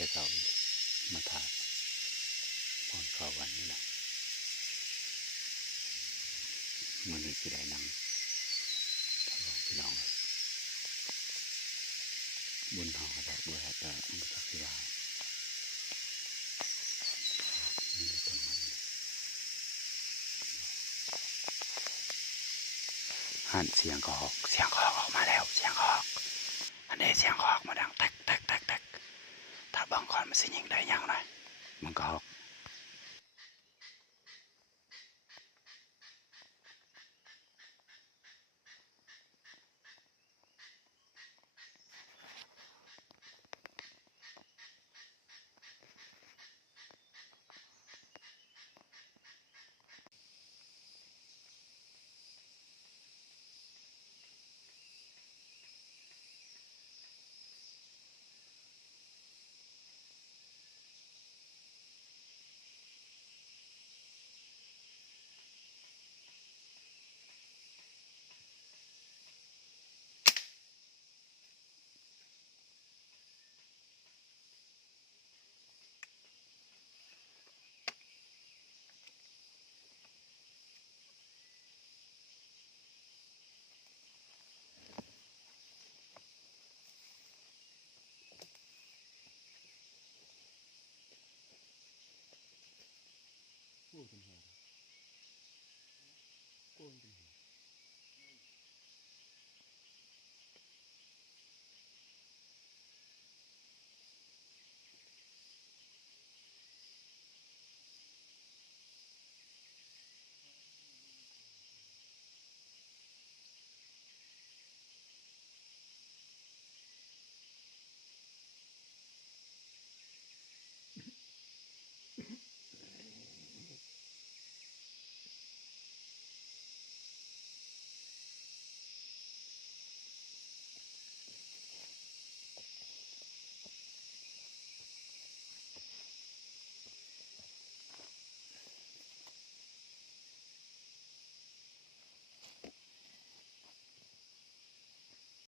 แต่เก่าอีกมาถ่ายพอนเข้าวันนี้แหละมือนี้สิได้นั่งทดลองพี่น้องเลยบุญเฮาก็ได้ด้วยแต่บุญทักษิณานี่ก็ต้นไม้หันเสียงก็ออกเสียงก็ออกมาแล้วเสียงก็ออกอันนี้เสียงก็ออกมาดังแตกแตกแตกแตกถ้าบางคนมันสิยิงได้ยังไงมันก็ออกพูดกัน